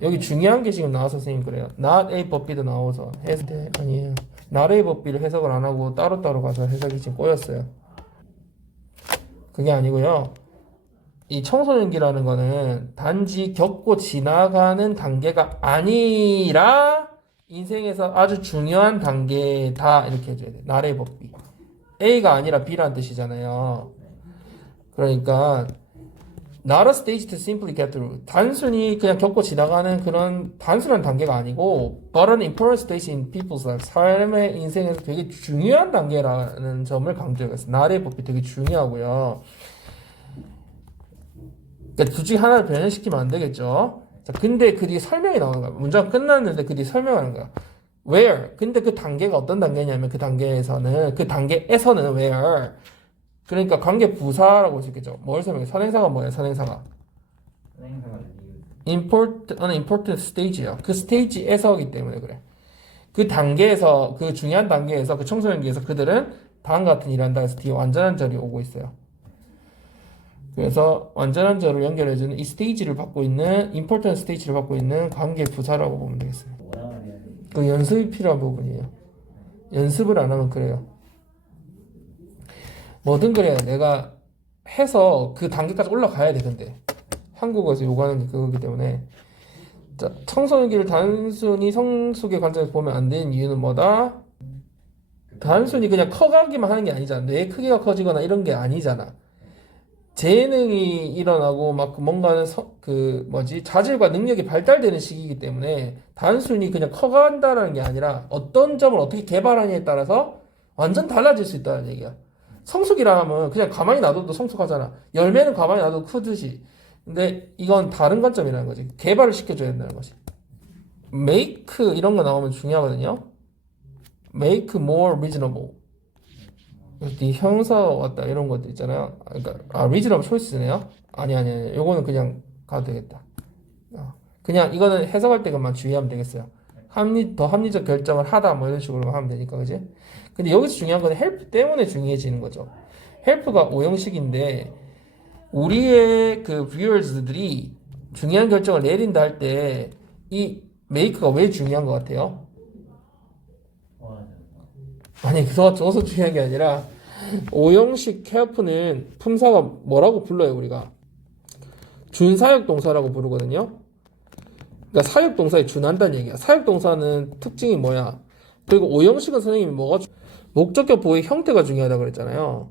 여기 중요한 게 지금 나와서 선생님 그래요. not a but b도 나와서 아니에요. not a but b를 해석을 안 하고 따로따로 가서 해석이 지금 꼬였어요. 그게 아니고요. 이 청소년기라는 거는 단지 겪고 지나가는 단계가 아니라 인생에서 아주 중요한 단계다 이렇게 해줘야 돼. not a but b. A가 아니라 B라는 뜻이잖아요. 그러니까 not a stage to simply get through. 단순히 그냥 겪고 지나가는 그런 단순한 단계가 아니고 but an important stage in people's life. 삶의 인생에서 되게 중요한 단계라는 점을 강조했어요. not a but b 되게 중요하고요. 그러니까 둘 중에 하나를 변형시키면 안 되겠죠. 자, 근데 그 뒤에 설명이 나오는 거야. 문장 끝났는데 그 뒤에 설명하는 거야. where. 근데 그 단계가 어떤 단계냐면 그 단계에서는 where. 그러니까 관계 부사라고 할 수 있겠죠. 뭘 설명해? 선행사가 뭐예요? 선행사가 선행사가 important stage야. 그 스테이지에서기 때문에 그래. 그 단계에서 그 중요한 단계에서 그 청소년기에서 그들은 다음과 같은 일을 한다 해서 뒤에 완전한 절이 오고 있어요. 그래서 완전한 절을 연결해주는 이 스테이지를 받고 있는 important 스테이지를 받고 있는 관계 부사라고 보면 되겠습니다. 뭐라 그래야 돼? 그 연습이 필요한 부분이에요. 연습을 안 하면 그래요. 뭐든 그래요. 내가 해서 그 단계까지 올라가야 돼. 근데 한국어에서 요구하는 게 그거기 때문에 자, 청소년기를 단순히 성숙의 관점에서 보면 안 되는 이유는 뭐다? 단순히 그냥 커가기만 하는 게 아니잖아. 뇌 크기가 커지거나 이런 게 아니잖아. 재능이 일어나고 막 뭔가는 자질과 능력이 발달되는 시기이기 때문에 단순히 그냥 커간다라는 게 아니라 어떤 점을 어떻게 개발하냐에 따라서 완전 달라질 수 있다는 얘기야. 성숙이라 하면 그냥 가만히 놔둬도 성숙하잖아. 열매는 가만히 놔둬도 크듯이. 근데 이건 다른 관점이라는 거지. 개발을 시켜줘야 된다는 거지. make 이런 거 나오면 중요하거든요. make more reasonable. 이 형사 왔다 이런 것도 있잖아요. 그러니까 reasonable choice네요. 아니. 요거는 그냥 가도 되겠다. 그냥 이거는 해석할 때만 주의하면 되겠어요. 더 합리적 결정을 하다 뭐 이런 식으로 하면 되니까 그지? 근데 여기서 중요한 건 help 때문에 중요해지는 거죠. help가 오형식인데 우리의 그 viewers들이 중요한 결정을 내린다 할 때 이 make가 왜 중요한 것 같아요? 아니 그것도 중요한 게 아니라 오형식 help는 품사가 뭐라고 불러요 우리가? 준사역 동사라고 부르거든요. 그러니까 사역 동사에 준한다는 얘기야. 사역 동사는 특징이 뭐야? 그리고 오형식은 선생님이 목적격 보호의 형태가 중요하다고 그랬잖아요.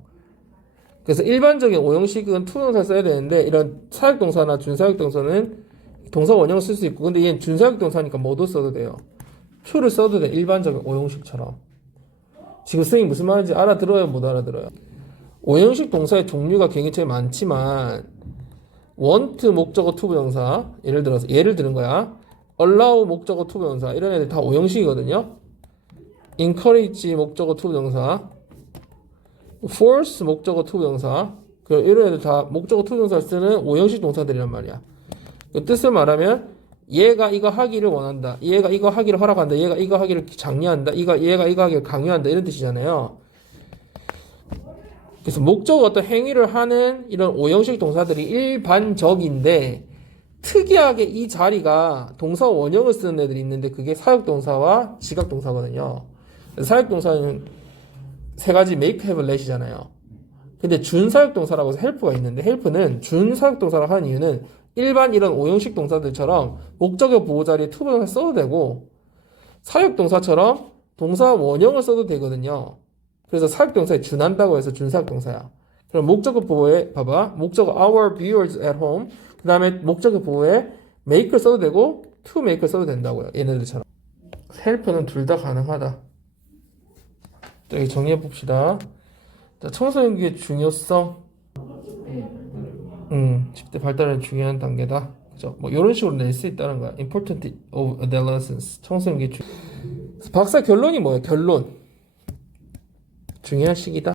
그래서 일반적인 오형식은 투명사 써야 되는데 이런 사역동사나 준사역동사는 동사 원형을 쓸 수 있고 근데 얘는 준사역동사니까 뭐도 써도 돼요. to를 써도 돼. 일반적인 오형식처럼. 지금 선생님 무슨 말인지 알아들어요? 못 알아들어요? 오형식 동사의 종류가 굉장히 많지만 want 목적어 투부정사 예를 드는 거야. allow 목적어 투부정사 이런 애들 다 오형식이거든요. encourage 목적어 투부정사 force 목적어 투부정사 이런 애들 다 목적어 투부정사를 쓰는 오형식 동사들이란 말이야. 그 뜻을 말하면 얘가 이거 하기를 원한다. 얘가 이거 하기를 허락한다. 얘가 이거 하기를 장려한다. 얘가 이거 하기를 강요한다. 이런 뜻이잖아요. 그래서 목적 어떤 행위를 하는 이런 오형식 동사들이 일반적인데 특이하게 이 자리가 동사 원형을 쓰는 애들이 있는데 그게 사역동사와 지각동사거든요. 사역동사는 세 가지 make, have, let이잖아요. 근데 준사역동사라고 해서 help가 있는데 help는 준사역동사라고 하는 이유는 일반 이런 오형식 동사들처럼 목적의 보호 자리에 투부정사 써도 되고 사역동사처럼 동사 원형을 써도 되거든요. 그래서 사역동사에 준한다고 해서 준사역동사야. 그럼 목적어 보호에 봐봐. 목적어 our viewers at home 그 다음에 목적어 보호에 make를 써도 되고 to make를 써도 된다고요. 얘네들처럼. help는 둘 다 가능하다. 여기 정리해 봅시다. 자, 청소년기의 중요성. 10대 발달은 중요한 단계다. 그죠? 뭐 이런 식으로 낼 수 있다는 거야. Important of adolescence. 청소년기 박사 결론이 뭐예요? 결론. 중요한 시기다.